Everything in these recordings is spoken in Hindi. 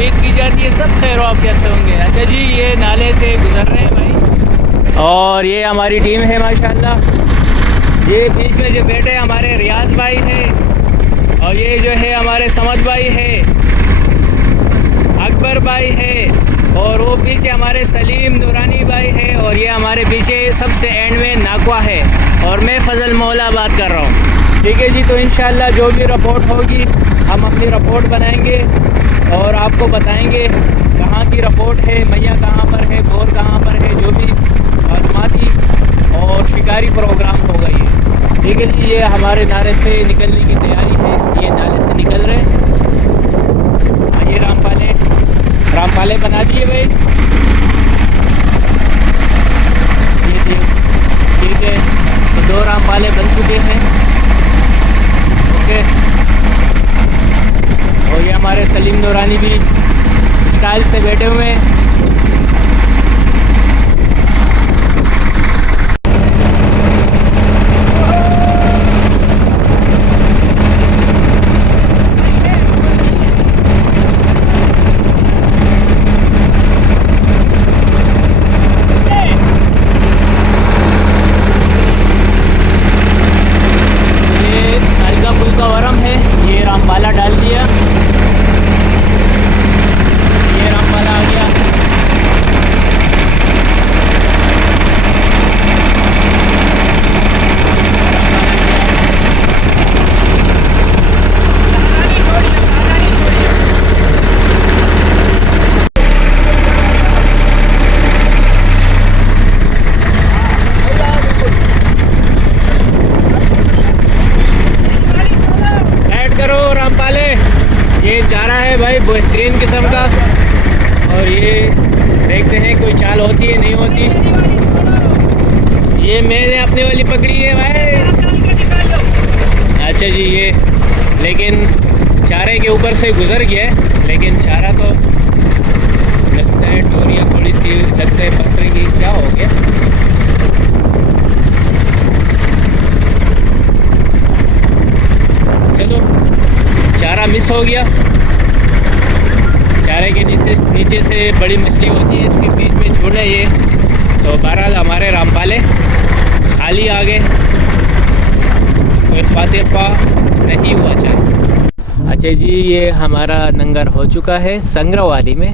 उम्मीद की जाती है सब खैर वाफियत से होंगे। अच्छा जी, ये नाले से गुजर रहे हैं भाई, और ये हमारी टीम है माशाल्लाह। ये बीच में जो बैठे हमारे रियाज भाई है, और ये जो है हमारे समद भाई है, अकबर भाई है, और वो पीछे हमारे सलीम नूरानी भाई है, और ये हमारे पीछे सबसे एंड में नाकवा है, और मैं फजल मौला बात कर रहा हूँ। ठीक है जी, तो इंशाल्लाह जो भी रिपोर्ट होगी हम अपनी रिपोर्ट बनाएंगे और आपको बताएंगे कहाँ की रिपोर्ट है, मैया कहाँ पर है, बोर कहाँ पर है, जो भी मालूमाती और शिकारी प्रोग्राम होगा ये। ठीक है जी, ये हमारे नाले से निकलने की तैयारी है, ये नाले से निकल रहे हैं। ये रामपाले बना दिए भाई, ये ठीक है, तो 2 रामपाले बन चुके हैं। ओके, और ये हमारे सलीम नूरानी भी स्टाइल से बैठे हुए हैं। ये चारा है भाई बेहतरीन किस्म का, और ये देखते हैं कोई चाल होती है नहीं होती। ये मैंने अपने वाली पकड़ी है भाई। अच्छा जी, ये लेकिन चारे के ऊपर से गुजर गया है, लेकिन चारा तो लगता है डोरियाँ थोड़ी सी लगता है पसरेगी, क्या हो गया। चलो, चारा मिस हो गया। चारे के नीचे से बड़ी मछली होती है, इसके बीच में छोड़े ये, तो बहरहाल हमारे रामपाले खाली आ गए, कोई फातेपा नहीं हुआ चाहे। अच्छा जी, ये हमारा नंगर हो चुका है संग्रवाली में।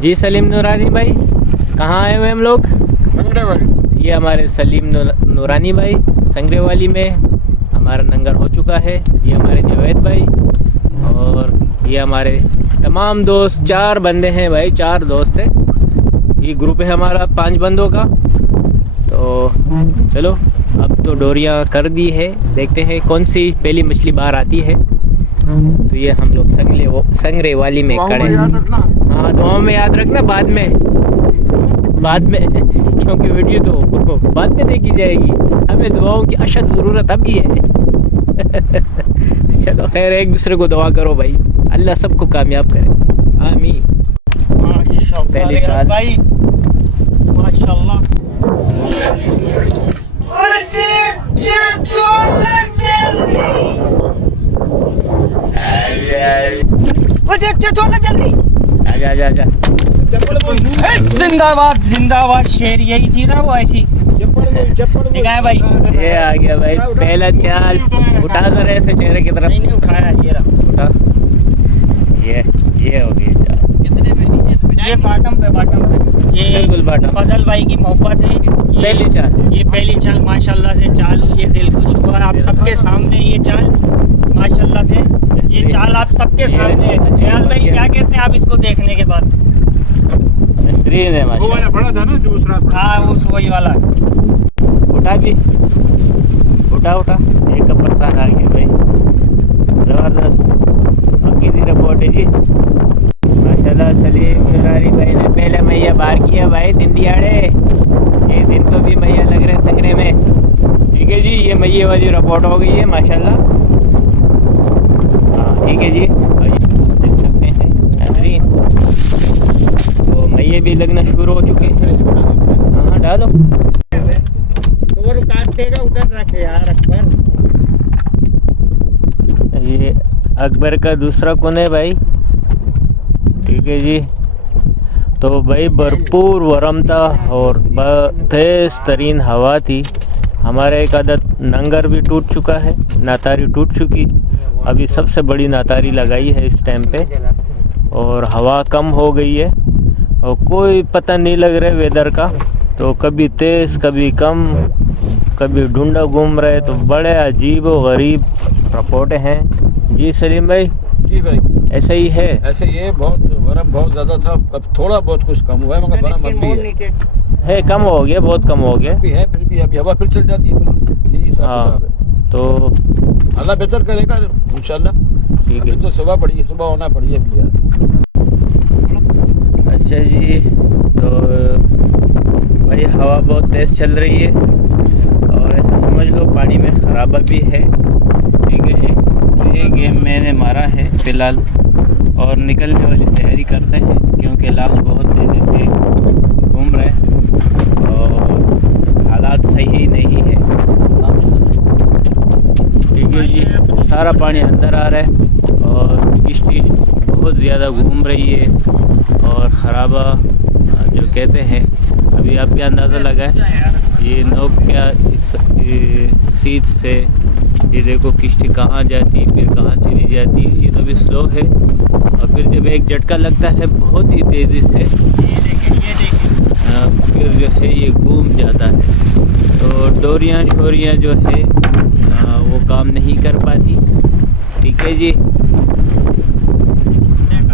जी सलीम नूरानी भाई, कहाँ आए हुए हम लोग? ये हमारे सलीम नूरानी भाई संग्रवाली में हमारा नंगर हो चुका है। ये हमारे जावेद भाई, और ये हमारे तमाम दोस्त, 4 बंदे हैं भाई, 4 दोस्त हैं। ये ग्रुप है हमारा 5 बंदों का। तो चलो, अब तो डोरियाँ कर दी है, देखते हैं कौन सी पहली मछली बाहर आती है। तो ये हम लोग संग्रवाली में खड़े हैं। हाँ, दुआओं में याद रखना, बाद में क्योंकि वीडियो तो बाद में देखी जाएगी, हमें दुआओं की अशद ज़रूरत अभी है। चलो खैर, एक दूसरे को दुआ करो भाई, अल्लाह सबको कामयाब करे, आमीन। पहले चाल भाई, माशाल्लाह। आजा। जिंदाबाद जिंदाबाद, शेर यही थी ना वो ऐसी। दिखाए भाई, ये आ गया भाई पहला चाल। उठा जरा ऐसे चेहरे की तरफ। नहीं उठाया, ये रहा उठा। ये हो गई चाल। ये बाटम पे ये बिल्कुल बाटम। फजल भाई की मोहब्बत है। पहली चाल, ये पहली चाल माशाल्लाह से चाल हुई है, दिल खुश हुआ। आप सबके सामने ये चाल माशाल्लाह से, ये चाल आप सबके सामने। रियाज भाई क्या कहते हैं आप इसको देखने के बाद? बेहतरीन है वो वाला बड़ा था ना दूसरा। हाँ, उस वही वाला। उठा भी, उठा एक कप्तान आ गया भाई, ज़बरदस्त। अकीदी रिपोर्ट है जी माशाल्लाह। सलीम नूरानी भाई ने पहले मैया बाहर किया भाई, दिन दिहाड़े। ये दिन तो भी मैया लग रहे संगरे में। ठीक है जी, ये मैया वाली रिपोर्ट हो गई है माशाल्लाह। हाँ ठीक है जी, देख सकते हैं नाज़रीन, तो मैये भी लगना शुरू हो चुके हैं। हाँ डालो, और काटेगा उधर रखे यार अकबर। ये अकबर का दूसरा कौन है भाई? ठीक है जी। तो भाई भरपूर वरम था और तेज़ तरीन हवा थी। हमारा एक आदत नंगर भी टूट चुका है, नातारी टूट चुकी। अभी सबसे बड़ी नातारी लगाई है इस टाइम पे और हवा कम हो गई है और कोई पता नहीं लग रहा है वेदर का। तो कभी तेज़ कभी कम, कभी ढूंढा घूम रहे। तो बड़े अजीब व गरीब रिपोर्टें हैं जी सलीम भाई। जी भाई ऐसा ही है। ऐसे ये बहुत वरम बहुत ज़्यादा था, अब थोड़ा बहुत कुछ कम हुआ है मगर वरम अब भी है, कम हो गया, बहुत कम हो गया। भी है, फिर भी अभी हवा फिर चल जाती है, फिर यही हिसाब हाँ किताब है। तो अल्लाह बेहतर करेगा इंशाल्लाह। ठीक अभी है। तो सुबह बढ़िया, सुबह होना बढ़िया भी यार। अच्छा जी, तो भाई हवा बहुत तेज़ चल रही है और ऐसा समझ लो पानी में खराबा भी है। ठीक है जी। तो ये गेम मैंने मारा है फ़िलहाल और निकलने वाली तैयारी करते हैं क्योंकि लाल बहुत तेज़ी से घूम रहे हैं और हालात सही नहीं है। ठीक है जी। सारा पानी अंदर आ रहा है और किश्ती बहुत ज़्यादा घूम रही है और ख़राबा जो कहते हैं, अभी आप भी अंदाज़ा लगाएं ये नोक क्या इस सीट से ये देखो किश्ती कहाँ जाती फिर कहाँ चली जाती है। ये तो भी स्लो है और फिर जब एक झटका लगता है बहुत ही तेज़ी से फिर जो है ये घूम जाता है। तो डोरियाँ शोरियाँ जो है वो काम नहीं कर पाती। ठीक है जी।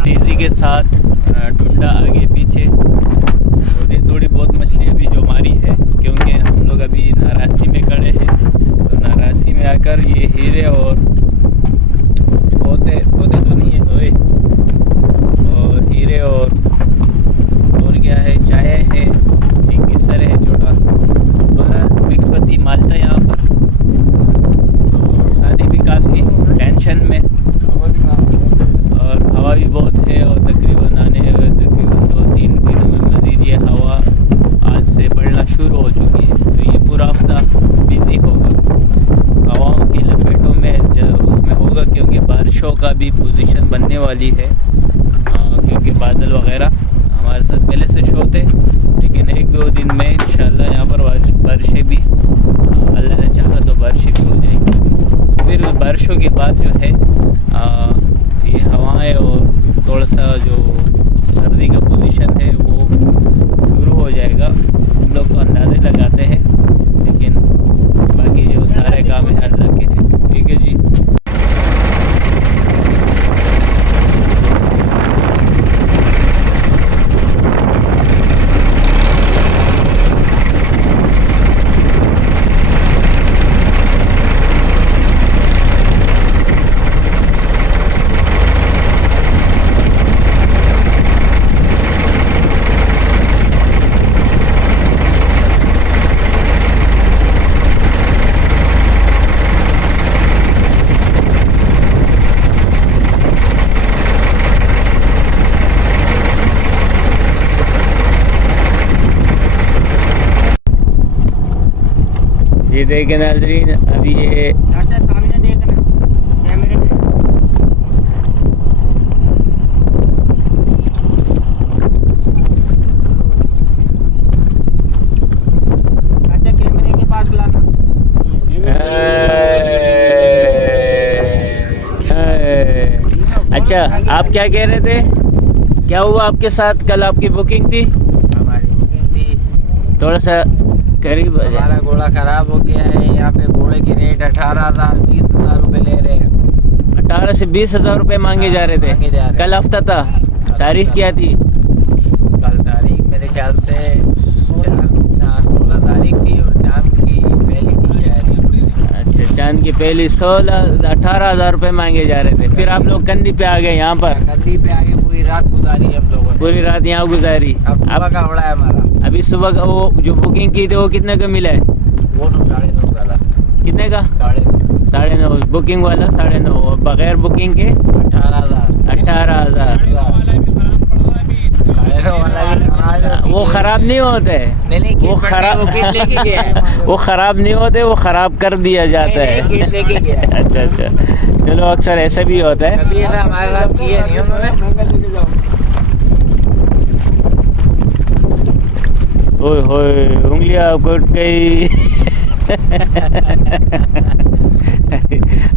तेज़ी के साथ ढूंढा आगे पीछे थोड़ी बहुत मछली अभी जो मारी है क्योंकि हम लोग अभी नारासी में खड़े हैं। तो नारासी में आकर ये हीरे और पोते तो नहीं है ओए, और हीरे और क्या है, चाय है, एक किसर है छोटा बड़ा मिक्स पत्ती मालता यहाँ पर। तो शादी भी काफ़ी टेंशन में और हवा भी बहुत है और तकरीबन 2-3 दिनों में मज़ीद ये हवा आज से बढ़ना शुरू हो चुकी है। तो ये पूरा हफ्ता बिज़ी होगा हवाओं की लपेटों में उसमें होगा क्योंकि बारिशों का भी पोजीशन बनने वाली है क्योंकि बादल वगैरह हमारे साथ पहले से शो थे। लेकिन 1-2 दिन में इंशाल्लाह यहाँ पर बारिशें भी अल्लाह ने चाहा तो बारिशें भी हो जाएंगी। फिर बारिशों के बाद जो है ये हवाएं और थोड़ा सा जो सर्दी का पोजीशन है वो शुरू हो जाएगा। हम लोग तो अंदाज़े लगाते हैं लेकिन बाकी जो सारे काम है अल्लाह के हैं। ठीक है जी। ये देखें नाज़रीन, अभी ये सामने देखना कैमरे में। अच्छा कैमरे के पास लाना। अच्छा आप क्या कह रहे थे, क्या हुआ आपके साथ? कल आपकी बुकिंग थी? हमारी बुकिंग थी, थोड़ा सा करीब हमारा घोड़ा खराब हो गया है। यहाँ पे घोड़े की रेट 18,000 20,000 रुपए ले रहे हैं। 18 से 20,000 रुपये मांगे जा रहे मांगे जा थे। रहे कल हफ्ता था, तारीख क्या थी? कल तारीख मेरे ख्याल से 16 तारीख थी और चांद की पहली थी शायद। अच्छा, चांद की पहली 18,000 रुपये मांगे जा रहे थे। फिर आप लोग कंदी पे आ गए यहाँ पर, नदी पे आगे पूरी रात गुजारी हम लोगों ने। पूरी रात यहाँ गुजारी। अब सुबह का घोड़ा है हमारा। अभी सुबह का वो जो बुकिंग की थी वो कितने का मिला है? वो तो 9:30 का था। कितने का? 9:30। 9.5। बुकिंग वाला 9.5 और बगैर बुकिंग के 18,000। 18,000। वो ख़राब नहीं होते, नहीं वो खराब वो किट लेके गया है। वो ख़राब नहीं होते, वो ख़राब कर दिया जाता है। नहीं, किट लेके गया है। अच्छा अच्छा, चलो अक्सर ऐसा भी होता है। कभी ऐसा हमारे साथ किया नहीं उन्होंने। ओए होए उंगलियां कट गई।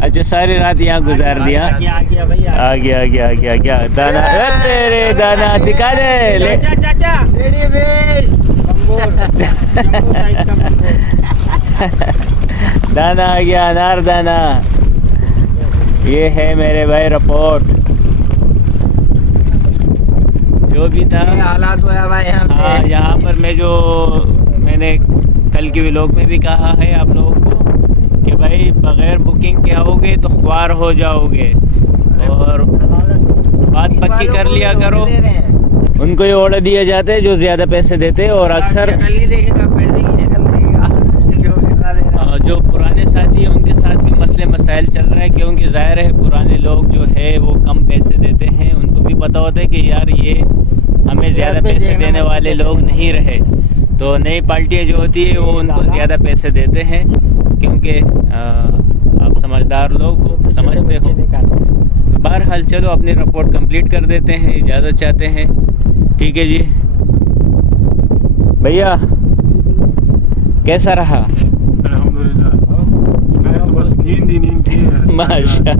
अच्छा सारी रात यहाँ गुजार दिया। आ गया भाई आ गया दाना, ए तेरे दाना दिखा दे ले। चाचा चाचा रेडी फिश। जंबो साइज का बंबोर। दाना आ गया, अनार दाना। ये है मेरे भाई रिपोर्ट, जो भी था। ये हालात हुआ भाई यहाँ हाँ, पे। यहाँ पर मैंने कल के व्लॉग में भी कहा है आप लोगों को कि भाई बग़ैर बुकिंग के आओगे तो ख्वार हो जाओगे, और बात पक्की कर लिया करो। दे रहे हैं। उनको ये ऑर्डर दिए जाते हैं जो ज़्यादा पैसे देते हैं, और अक्सर शक्ल नहीं देखेगा, पैसे ही जगह देगा। जो कितना दे रहा है। जो पुराने साथी हैं उनके साथ भी मसले मसाइल चल रहे हैं, क्योंकि ज़ाहिर है पुराने लोग जो है वो कम पैसे देते हैं। उनको भी पता होता है कि यार ये हमें ज़्यादा पैसे देने वाले लोग नहीं रहे, तो नई पार्टियाँ जो होती है वो उनको ज़्यादा पैसे देते हैं, क्योंकि आप समझदार लोग हो, समझते हो। तो बहरहाल चलो अपनी रिपोर्ट कंप्लीट कर देते हैं, इजाज़त चाहते हैं। ठीक है जी भैया, कैसा रहा? अल्हम्दुलिल्लाह, मैं तो बस नींद ही नींद की है। माशाल्लाह।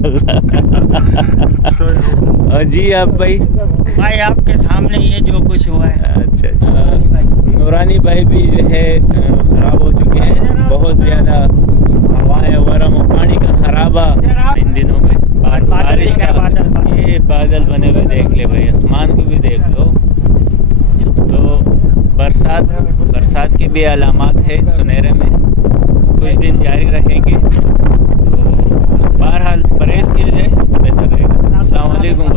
और जी आप भाई? भाई आपके सामने ये जो कुछ हुआ है। अच्छा, नूरानी भाई भी जो है ख़राब हो चुके हैं, बहुत ज़्यादा हवाएं गर्म और पानी का खराबा इन दिनों में। बारिश का ये बादल बने हुए देख ले भाई, आसमान को भी देख लो। तो बरसात के भी अलामात है सुनहरे में, कुछ दिन जारी रहेंगे। तो बहरहाल परहेज़ किया जाए, बेहतर रहेगा। अस्सलाम वालेकुम।